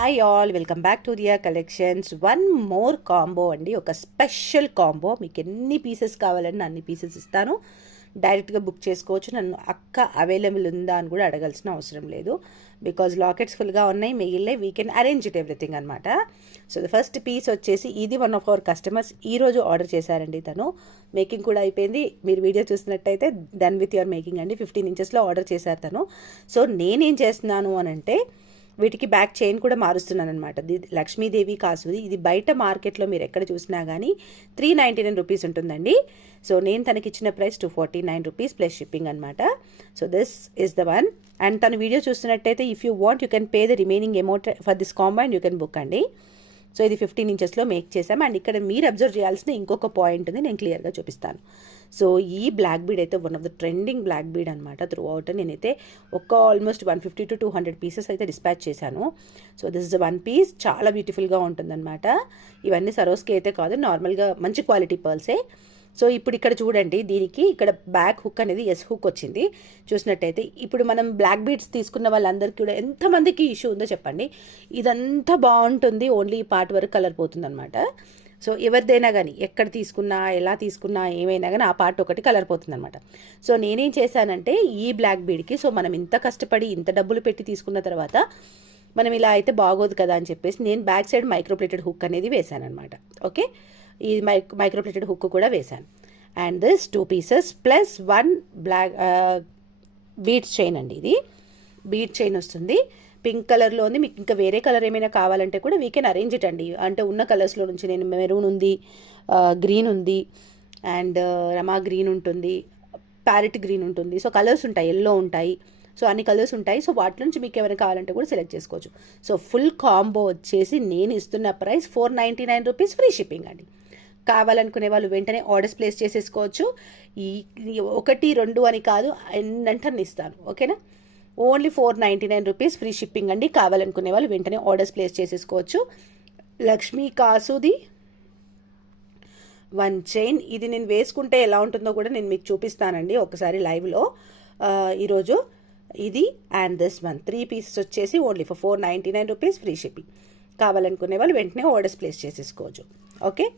Hi all, welcome back to Diya collections. One more combo అండి, ఒక special combo. మీకు ఎన్ని పీసెస్ కావాలన్నా అన్ని పీసెస్ ఇస్తాను. డైరెక్ట్గా బుక్ చేసుకోవచ్చు. నన్ను అక్క అవైలబుల్ ఉందా అని కూడా అడగాల్సిన అవసరం లేదు, బికాజ్ లాకెట్స్ ఫుల్గా ఉన్నాయి. మిగిలిన we can arrange it everything అనమాట. సో ద ఫస్ట్ పీస్ వచ్చేసి ఇది వన్ ఆఫ్ అవర్ కస్టమర్స్ ఈరోజు ఆర్డర్ చేశారండి. తను మేకింగ్ కూడా అయిపోయింది. మీరు వీడియో చూసినట్టయితే డన్ విత్ యువర్ మేకింగ్ అండి. 15 ఇంచెస్లో ఆర్డర్ చేశారు తను. సో నేనేం చేస్తున్నాను అని అంటే, వీటికి బ్యాక్ చైన్ కూడా మారుస్తున్నాను అనమాట. లక్ష్మీదేవి కాసుది. ఇది బయట మార్కెట్లో మీరు ఎక్కడ చూసినా కానీ 399 రూపీస్ ఉంటుందండి. సో నేను తనకి ఇచ్చిన ప్రైస్ 249 రూపీస్ ప్లస్ షిప్పింగ్ అనమాట. So this is the one. And తన వీడియో చూస్తున్నట్టయితే if you want you can pay the remaining amount for this combo and you can book అండి. సో ఇది 15 ఇంచెస్లో మేక్ చేసాం. అండ్ ఇక్కడ మీరు అబ్జర్వ్ చేయాల్సిన ఇంకొక పాయింట్ ఉంది, నేను క్లియర్గా చూపిస్తాను. సో ఈ బ్లాక్ బీడ్ అయితే one of the trending black bead అనమాట. త్రూ అవుట్ నేనైతే ఆల్మోస్ట్ 150 to 200 పీసెస్ అయితే డిస్పాచ్ చేశాను. So this is one piece. చాలా బ్యూటిఫుల్గా ఉంటుందన్నమాట. ఇవన్నీ సరోస్కి అయితే కాదు, నార్మల్గా మంచి క్వాలిటీ పర్ల్సే. సో ఇప్పుడు ఇక్కడ చూడండి, దీనికి ఇక్కడ బ్యాక్ హుక్ అనేది ఎస్ హుక్ వచ్చింది. చూసినట్టయితే ఇప్పుడు మనం బ్లాక్ బీడ్స్ తీసుకున్న వాళ్ళందరికీ కూడా ఎంతమందికి ఇష్యూ ఉందో చెప్పండి. ఇదంతా బాగుంటుంది, ఓన్లీ ఈ పార్ట్ వరకు కలర్ పోతుంది అనమాట. సో ఎవరిదైనా కానీ ఎక్కడ తీసుకున్నా, ఎలా తీసుకున్నా, ఏమైనా కానీ ఆ పార్ట్ ఒకటి కలర్ పోతుంది అనమాట. సో నేనేం చేశానంటే ఈ బ్లాక్ బీడ్కి, సో మనం ఇంత కష్టపడి ఇంత డబ్బులు పెట్టి తీసుకున్న తర్వాత మనం ఇలా అయితే బాగోదు కదా అని చెప్పేసి నేను బ్యాక్ సైడ్ మైక్రోప్లేటెడ్ హుక్ అనేది వేశాను అనమాట. ఓకే, ఈ మైక్రోప్లేటెడ్ హుక్ కూడా వేశాను. And this 2 pieces plus 1 black beads chain అండి. ఇది బీడ్ చైన్ వస్తుంది, పింక్ కలర్లో ఉంది. మీకు ఇంకా వేరే కలర్ ఏమైనా కావాలంటే కూడా వీ కెన్ అరేంజ్ ఇట్ అండి. అంటే ఉన్న కలర్స్లో నుంచి నేను మెరూన్ ఉంది, గ్రీన్ ఉంది, అండ్ రమా గ్రీన్ ఉంటుంది, ప్యారెట్ గ్రీన్ ఉంటుంది. సో కలర్స్ ఉంటాయి, ఎల్లో ఉంటాయి. సో అన్ని కలర్స్ ఉంటాయి. సో వాటి నుంచి మీకు ఏమైనా కావాలంటే కూడా సెలెక్ట్ చేసుకోవచ్చు. సో ఫుల్ కాంబో వచ్చేసి నేను ఇస్తున్న ప్రైస్ 499 రూపీస్ ఫ్రీ షిప్పింగ్ అండి. కావాలనుకునే వాళ్ళు వెంటనే ఆర్డర్స్ ప్లేస్ చేసేసుకోవచ్చు. ఈ 1, 2 అని కాదు, ఎన్నంటే ఇస్తాను. ఓకేనా, ఓన్లీ 499 రూపీస్ ఫ్రీ షిప్పింగ్ అండి. కావాలనుకునే వాళ్ళు వెంటనే ఆర్డర్స్ ప్లేస్ చేసేసుకోవచ్చు. లక్ష్మీ కాసుది 1 చైన్. ఇది నేను వేసుకుంటే ఎలా ఉంటుందో కూడా నేను మీకు చూపిస్తానండి ఒకసారి లైవ్లో ఈరోజు. ఇది అండ్ దిస్ వన్ 3 పీసెస్ వచ్చేసి only for 499 rupees free shipping. కావాలనుకునే వాళ్ళు వెంటనే ఆర్డర్స్ ప్లేస్ చేసేసుకోవచ్చు. ఓకే.